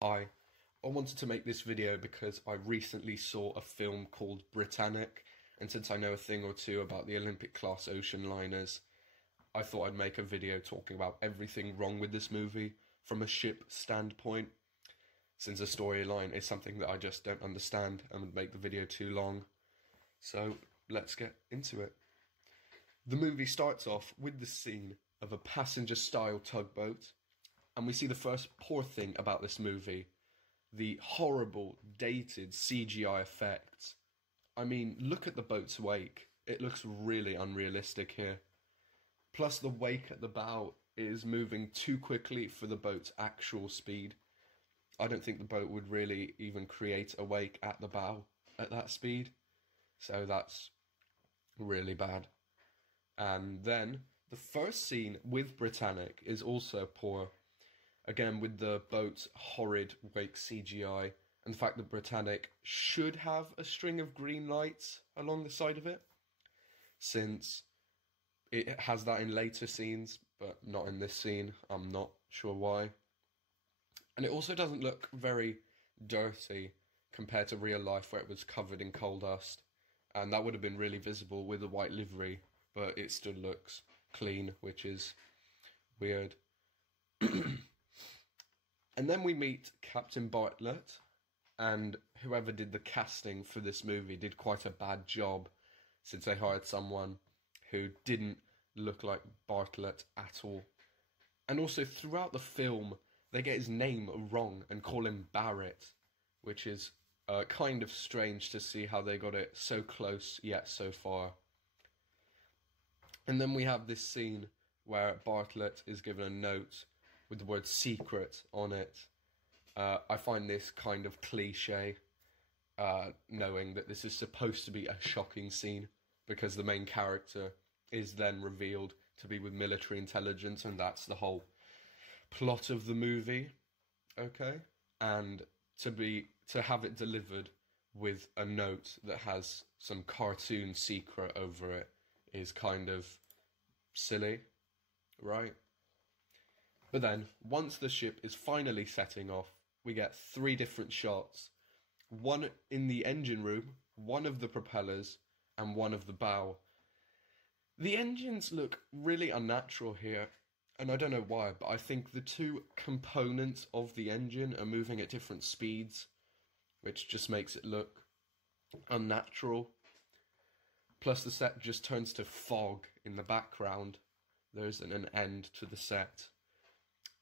I wanted to make this video because I recently saw a film called Britannic, and since I know a thing or two about the Olympic class ocean liners, I thought I'd make a video talking about everything wrong with this movie from a ship standpoint, since the storyline is something that I just don't understand and would make the video too long. So let's get into it. The movie starts off with the scene of a passenger-style tugboat, and we see the first poor thing about this movie: the horrible, dated CGI effects. I mean, look at the boat's wake. It looks really unrealistic here. Plus, the wake at the bow is moving too quickly for the boat's actual speed. I don't think the boat would really even create a wake at the bow at that speed. So that's really bad. And then the first scene with Britannic is also poor. Again, with the boat's horrid wake CGI, and the fact that Britannic should have a string of green lights along the side of it, since it has that in later scenes, but not in this scene. I'm not sure why. And it also doesn't look very dirty compared to real life, where it was covered in coal dust, and that would have been really visible with the white livery, but it still looks clean, which is weird. And then we meet Captain Bartlet, and whoever did the casting for this movie did quite a bad job, since they hired someone who didn't look like Bartlett at all. And also, throughout the film, they get his name wrong and call him Barrett, which is kind of strange to see how they got it so close yet so far. And then we have this scene where Bartlett is given a note with the word secret on it. I find this kind of cliche, knowing that this is supposed to be a shocking scene, because the main character is then revealed to be with military intelligence, and that's the whole plot of the movie, okay? And to have it delivered with a note that has some cartoon secret over it is kind of silly, right? But then, once the ship is finally setting off, we get 3 different shots. One in the engine room, one of the propellers, and one of the bow. The engines look really unnatural here, and I don't know why, but I think the 2 components of the engine are moving at different speeds, which just makes it look unnatural. Plus, the set just turns to fog in the background. There isn't an end to the set.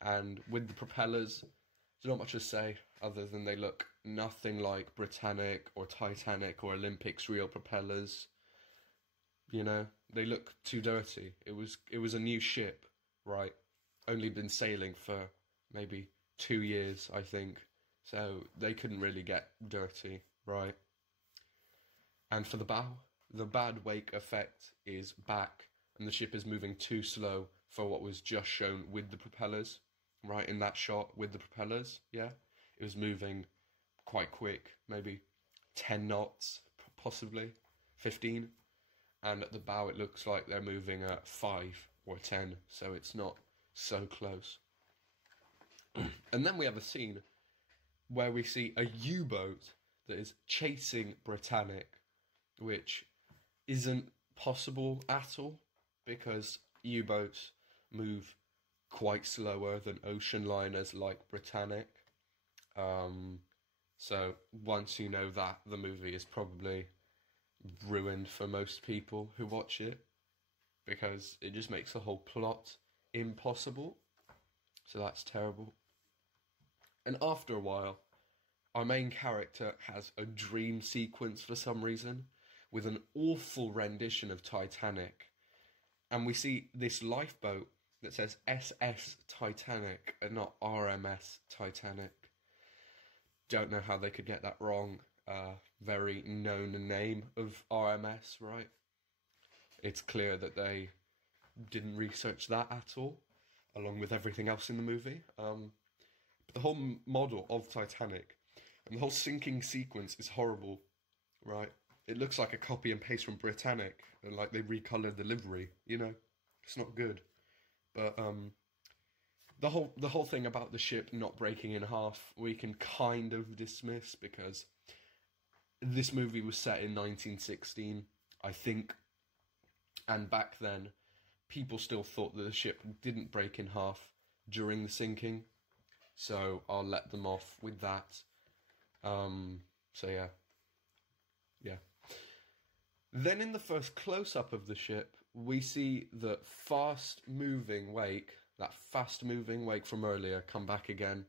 And with the propellers, there's not much to say other than they look nothing like Britannic or Titanic or Olympic's real propellers. You know, they look too dirty. It was a new ship, right? Only been sailing for maybe 2 years, I think. So they couldn't really get dirty, right? And for the bow, the bad wake effect is back, and the ship is moving too slow for what was just shown with the propellers. Right, in that shot with the propellers, yeah? It was moving quite quick, maybe 10 knots, possibly 15. And at the bow, it looks like they're moving at 5 or 10, so it's not so close. And then we have a scene where we see a U-boat that is chasing Britannic, which isn't possible at all, because U-boats move quite slower than ocean liners like Britannic. So once you know that, the movie is probably ruined for most people who watch it, because it just makes the whole plot impossible. So that's terrible. And after a while, our main character has a dream sequence for some reason, with an awful rendition of Titanic. And we see this lifeboat that says SS Titanic and not RMS Titanic. Don't know how they could get that wrong. Very known name of RMS, right? It's clear that they didn't research that at all, along with everything else in the movie. But the whole model of Titanic and the whole sinking sequence is horrible, right? It looks like a copy and paste from Britannic, and like they recoloured the livery, you know? It's not good. But the whole thing about the ship not breaking in half, we can kind of dismiss, because this movie was set in 1916, I think, and back then, people still thought that the ship didn't break in half during the sinking, so I'll let them off with that. So yeah. Then in the first close-up of the ship, we see the fast-moving wake, that fast-moving wake from earlier, come back again,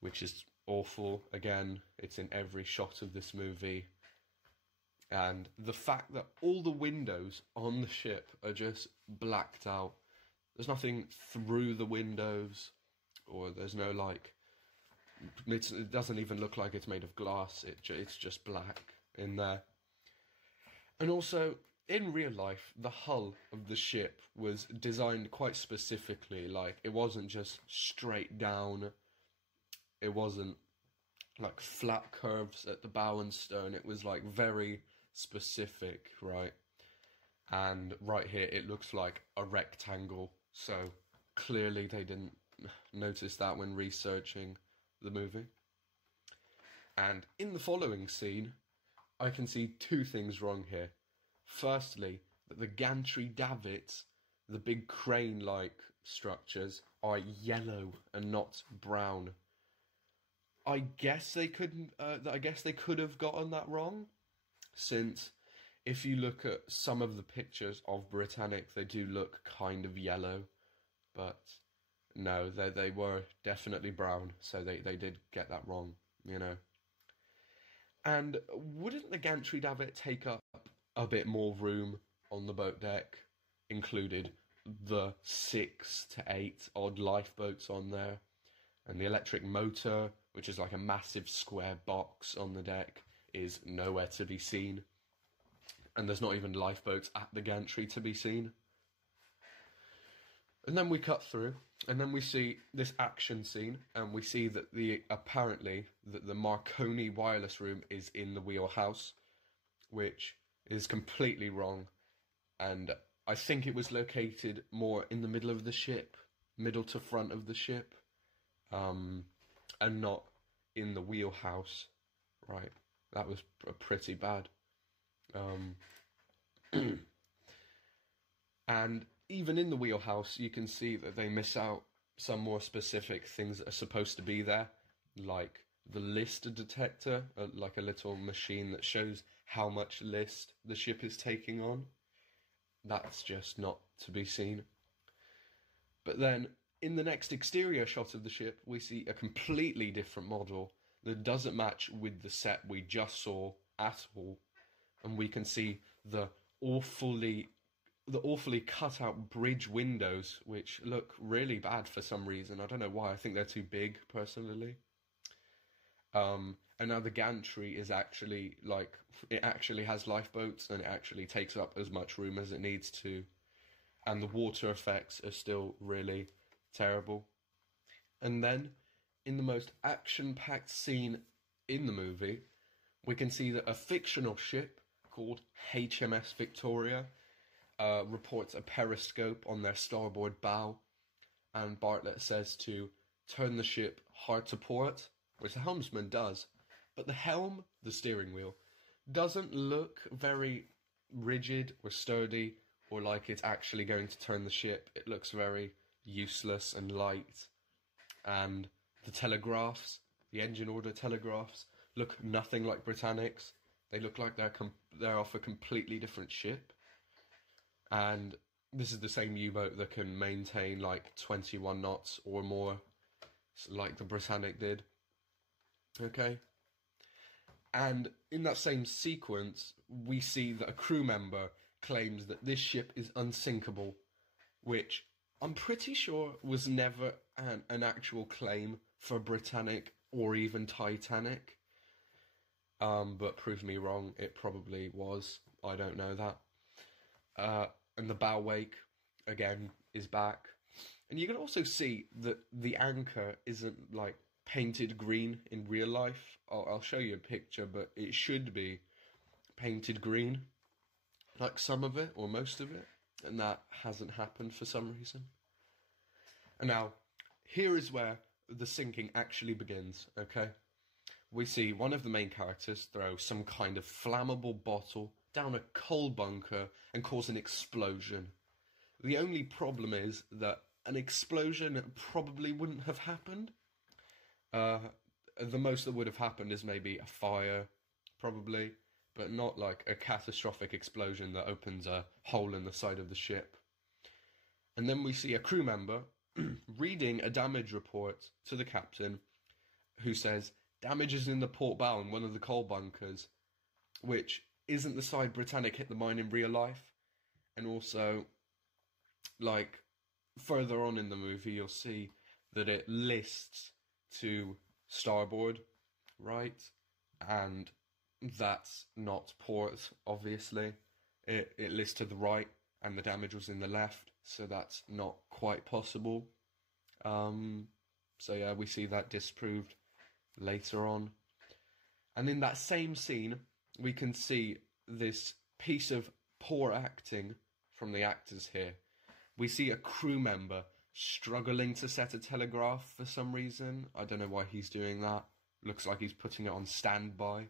which is awful. Again, it's in every shot of this movie. And the fact that all the windows on the ship are just blacked out. There's nothing through the windows, or there's no, like... it doesn't even look like it's made of glass. It's just black in there. And also, in real life, the hull of the ship was designed quite specifically. Like, it wasn't just straight down. It wasn't, like, flat curves at the bow and stern. It was, like, very specific, right? And right here, it looks like a rectangle. So, clearly they didn't notice that when researching the movie. And in the following scene, I can see two things wrong here. Firstly, that the gantry davits, the big crane-like structures, are yellow and not brown. I guess they could have gotten that wrong, since if you look at some of the pictures of Britannic, they do look kind of yellow, but no, they were definitely brown, so they did get that wrong, you know. And wouldn't the gantry davit take up a bit more room on the boat deck, included the 6 to 8 odd lifeboats on there, and the electric motor, which is like a massive square box on the deck, is nowhere to be seen. And there's not even lifeboats at the gantry to be seen. And then we cut through, and then we see this action scene, and we see that apparently the Marconi wireless room is in the Wheelhouse, which is completely wrong. And I think it was located more in the middle of the ship, middle to front of the ship, and not in the Wheelhouse, right? That was pretty bad. And even in the Wheelhouse, you can see that they miss out some more specific things that are supposed to be there, like the list detector, like a little machine that shows how much list the ship is taking on. That's just not to be seen. But then, in the next exterior shot of the ship, we see a completely different model that doesn't match with the set we just saw at all. And we can see the awfully cut out bridge windows, which look really bad for some reason. I don't know why. I think they're too big, personally. And now the gantry is actually, like, it actually has lifeboats, and it actually takes up as much room as it needs to. And the water effects are still really terrible. And then, in the most action-packed scene in the movie, we can see that a fictional ship called HMS Victoria reports a periscope on their starboard bow, and Bartlet says to turn the ship hard to port, which the helmsman does. But the helm, the steering wheel, doesn't look very rigid or sturdy, or like it's actually going to turn the ship. It looks very useless and light. And the telegraphs, the engine order telegraphs, look nothing like Britannic's. They look like they're off a completely different ship. And this is the same U-boat that can maintain like 21 knots or more, like the Britannic did. Okay? And in that same sequence, we see that a crew member claims that this ship is unsinkable, which I'm pretty sure was never an actual claim for Britannic or even Titanic. But prove me wrong, it probably was. I don't know that. And the bow wake, again, is back. And you can also see that the anchor isn't, like, painted green in real life. I'll show you a picture, but it should be painted green, like some of it, or most of it. And that hasn't happened for some reason. And now, here is where the sinking actually begins, okay? We see one of the main characters throw some kind of flammable bottle down a coal bunker and cause an explosion. The only problem is that an explosion probably wouldn't have happened. The most that would have happened is maybe a fire, probably, but not like a catastrophic explosion that opens a hole in the side of the ship. And then we see a crew member reading a damage report to the captain, who says, damage is in the port bow in one of the coal bunkers, which isn't the side Britannic hit the mine in real life. And also, like, further on in the movie, you'll see that it lists to starboard, right? And that's not port, obviously. It lists to the right, and the damage was in the left, so that's not quite possible. So yeah, we see that disproved later on. And in that same scene, we can see this piece of poor acting from the actors here. We see a crew member struggling to set a telegraph for some reason. I don't know why he's doing that. Looks like he's putting it on standby.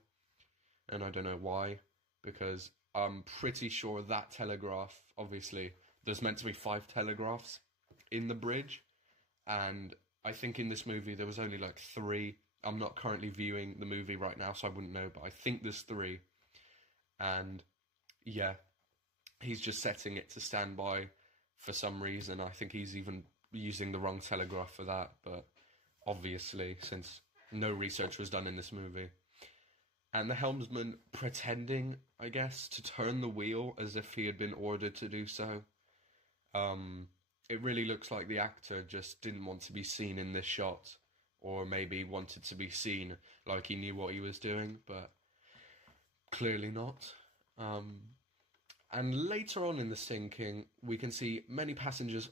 And I don't know why, because I'm pretty sure that telegraph, obviously, there's meant to be 5 telegraphs in the bridge. And I think in this movie there was only like 3. I'm not currently viewing the movie right now, so I wouldn't know, but I think there's 3. And yeah, he's just setting it to standby for some reason. I think he's even using the wrong telegraph for that, but obviously, since no research was done in this movie. And the helmsman pretending, I guess, to turn the wheel as if he had been ordered to do so. It really looks like the actor just didn't want to be seen in this shot, or maybe wanted to be seen like he knew what he was doing, but clearly not. And later on in the sinking, we can see many passengers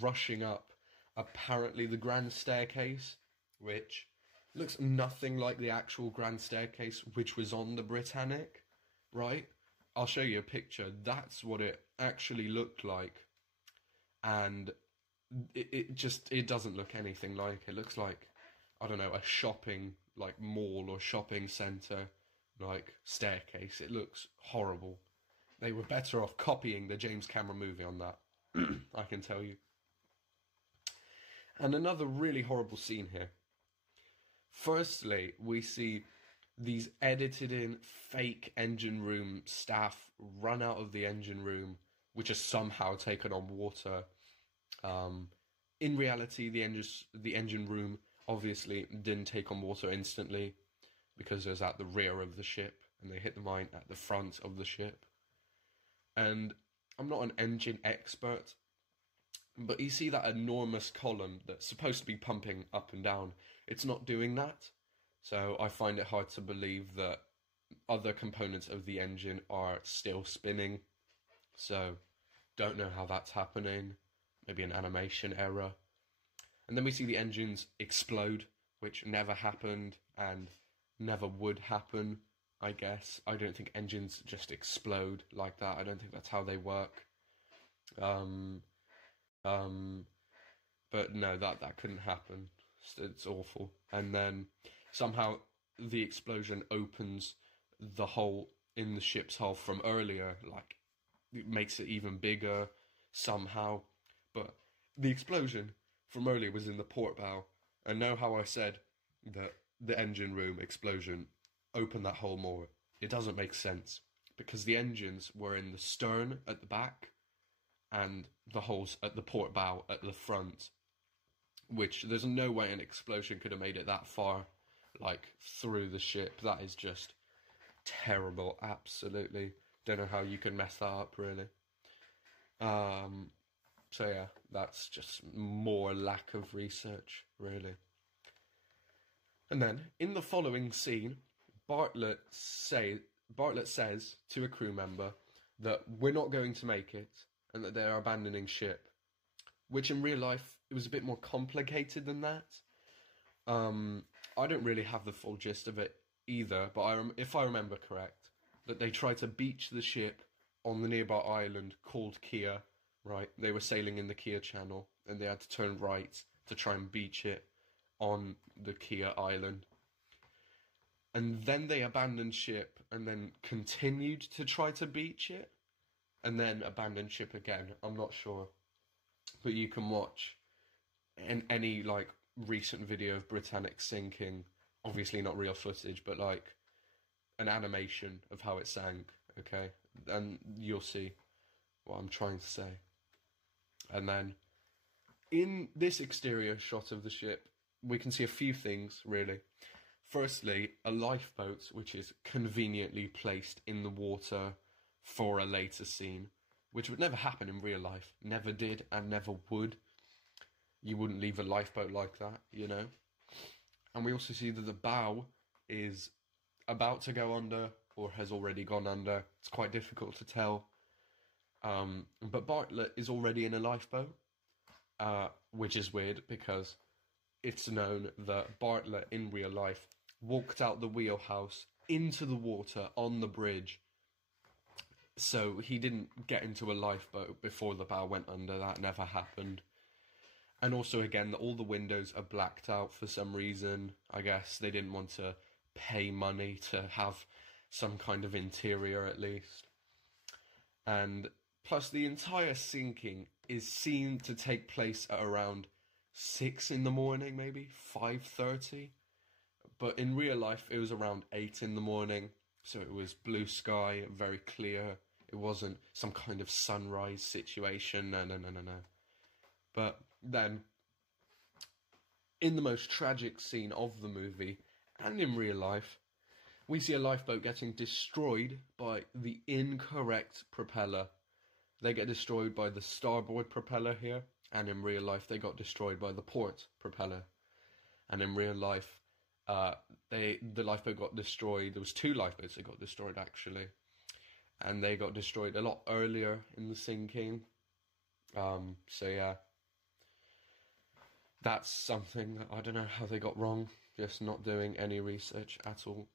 rushing up, apparently the grand staircase, which looks nothing like the actual grand staircase which was on the Britannic, right? I'll show you a picture. That's what it actually looked like. And it doesn't look anything like it. It looks like, I don't know, a shopping, like, mall or shopping centre, like, staircase. It looks horrible. They were better off copying the James Cameron movie on that, I can tell you. And another really horrible scene here. Firstly, we see these edited in fake engine room staff run out of the engine room, which has somehow taken on water. In reality, the engine room obviously didn't take on water instantly, because it was at the rear of the ship, and they hit the mine at the front of the ship. And I'm not an engine expert, but you see that enormous column that's supposed to be pumping up and down. It's not doing that. So I find it hard to believe that other components of the engine are still spinning. So don't know how that's happening. Maybe an animation error. And then we see the engines explode, which never happened and never would happen, I guess. I don't think engines just explode like that. I don't think that's how they work. But no, that couldn't happen. It's awful. And then somehow the explosion opens the hole in the ship's hull from earlier, like, it makes it even bigger somehow. But the explosion from earlier was in the port bow, and know how I said that the engine room explosion opened that hole more? It doesn't make sense, because the engines were in the stern at the back, and the holes at the port bow at the front, which there's no way an explosion could have made it that far, like, through the ship. That is just terrible, absolutely. Don't know how you can mess that up, really. So yeah, that's just more lack of research, really. And then, in the following scene, Bartlet says to a crew member that we're not going to make it, and that they're abandoning ship. Which in real life, it was a bit more complicated than that. I don't really have the full gist of it either, but if I remember correct, that they tried to beach the ship on the nearby island called Kia, right? They were sailing in the Kia Channel, and they had to turn right to try and beach it on the Kia island. And then they abandoned ship and then continued to try to beach it, and then abandoned ship again. I'm not sure, but you can watch any like recent video of Britannic sinking. Obviously not real footage, but like an animation of how it sank. Okay, and you'll see what I'm trying to say. And then in this exterior shot of the ship, we can see a few things really. Firstly, a lifeboat, which is conveniently placed in the water for a later scene, which would never happen in real life. Never did and never would. You wouldn't leave a lifeboat like that, you know? And we also see that the bow is about to go under or has already gone under. It's quite difficult to tell. But Bartlet is already in a lifeboat, which is weird because it's known that Bartlet in real life walked out the wheelhouse into the water on the bridge. So he didn't get into a lifeboat before the bow went under. That never happened. And also, again, all the windows are blacked out for some reason. I guess they didn't want to pay money to have some kind of interior at least. And plus, the entire sinking is seen to take place at around 6 in the morning, maybe 5:30. But in real life, it was around 8 in the morning. So it was blue sky, very clear. It wasn't some kind of sunrise situation. No. But then, in the most tragic scene of the movie, and in real life, we see a lifeboat getting destroyed by the incorrect propeller. They get destroyed by the starboard propeller here, and in real life they got destroyed by the port propeller. And in real life, the lifeboat got destroyed. There was 2 lifeboats that got destroyed actually, and they got destroyed a lot earlier in the sinking. So yeah, that's something that I don't know how they got wrong, just not doing any research at all.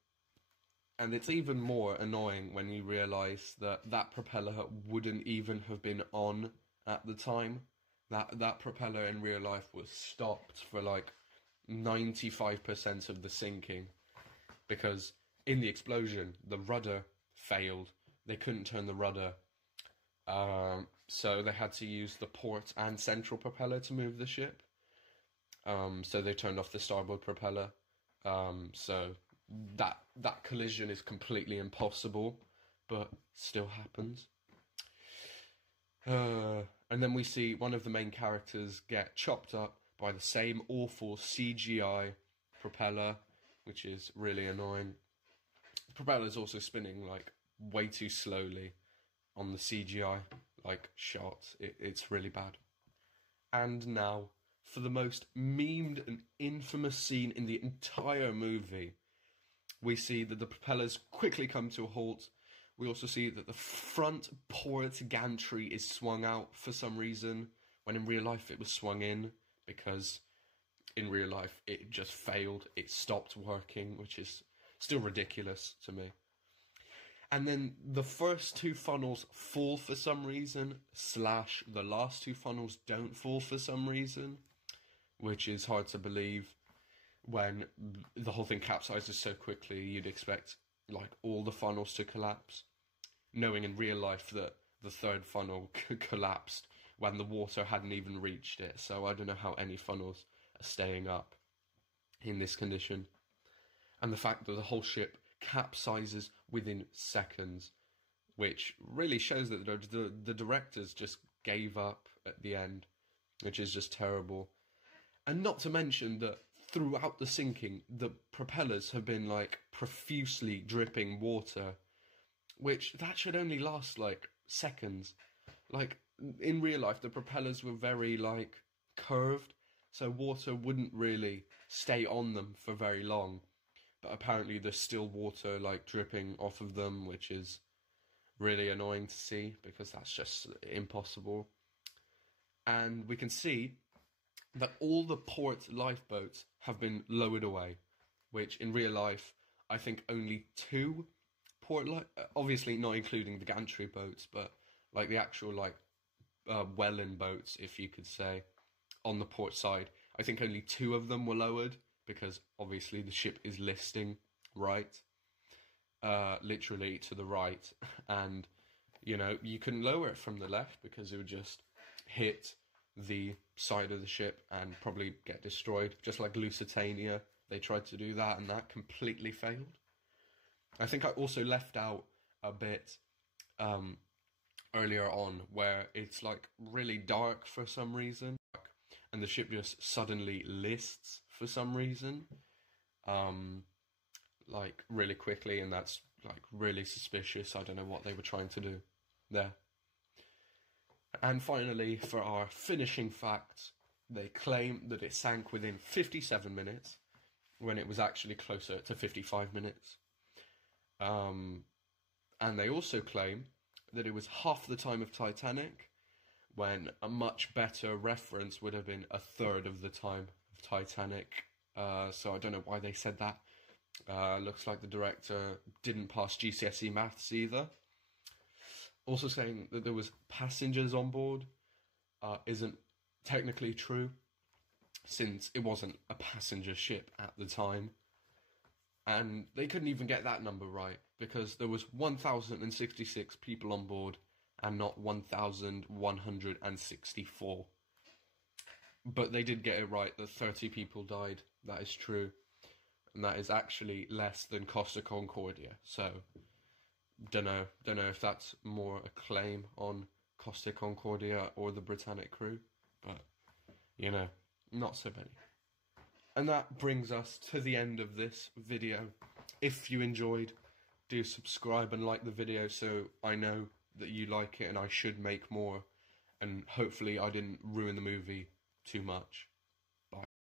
And it's even more annoying when you realise that that propeller wouldn't even have been on at the time. That propeller in real life was stopped for like 95% of the sinking, because in the explosion the rudder failed. They couldn't turn the rudder, so they had to use the port and central propeller to move the ship. So they turned off the starboard propeller. So that collision is completely impossible, but still happens. And then we see one of the main characters get chopped up by the same awful CGI propeller, which is really annoying. The propeller is also spinning like way too slowly on the CGI like shot. It's really bad. And now for the most memed and infamous scene in the entire movie, we see that the propellers quickly come to a halt. We also see that the front port gantry is swung out for some reason, when in real life it was swung in, because in real life it just failed. It stopped working, which is still ridiculous to me. And then the first 2 funnels fall for some reason, / the last 2 funnels don't fall for some reason, which is hard to believe. When the whole thing capsizes so quickly, you'd expect like all the funnels to collapse, knowing in real life that the 3rd funnel collapsed when the water hadn't even reached it. So I don't know how any funnels are staying up in this condition. And the fact that the whole ship capsizes within seconds, which really shows that the directors just gave up at the end, which is just terrible. And not to mention that throughout the sinking, the propellers have been like profusely dripping water, which that should only last like seconds. Like in real life, the propellers were very like curved, so water wouldn't really stay on them for very long. But apparently there's still water like dripping off of them, which is really annoying to see because that's just impossible. And we can see that all the port lifeboats have been lowered away, which in real life, I think only 2 obviously not including the gantry boats, but like the actual like Welland boats, if you could say, on the port side. I think only 2 of them were lowered, because obviously the ship is listing right, literally to the right, and you know, you couldn't lower it from the left because it would just hit the side of the ship and probably get destroyed, just like Lusitania. They tried to do that and that completely failed. I think I also left out a bit earlier on where it's like really dark for some reason, and the ship just suddenly lists for some reason, like really quickly, and that's like really suspicious. I don't know what they were trying to do there. And finally, for our finishing facts, they claim that it sank within 57 minutes when it was actually closer to 55 minutes. And they also claim that it was half the time of Titanic, when a much better reference would have been a third of the time of Titanic. So I don't know why they said that. Looks like the director didn't pass GCSE maths either. Also saying that there was passengers on board isn't technically true, since it wasn't a passenger ship at the time. And they couldn't even get that number right, because there was 1,066 people on board and not 1,164. But they did get it right that 30 people died. That is true. And that is actually less than Costa Concordia. So, don't know if that's more a claim on Costa Concordia or the Britannic crew. But, you know, not so many. And that brings us to the end of this video. If you enjoyed, do subscribe and like the video so I know that you like it and I should make more. And hopefully I didn't ruin the movie too much.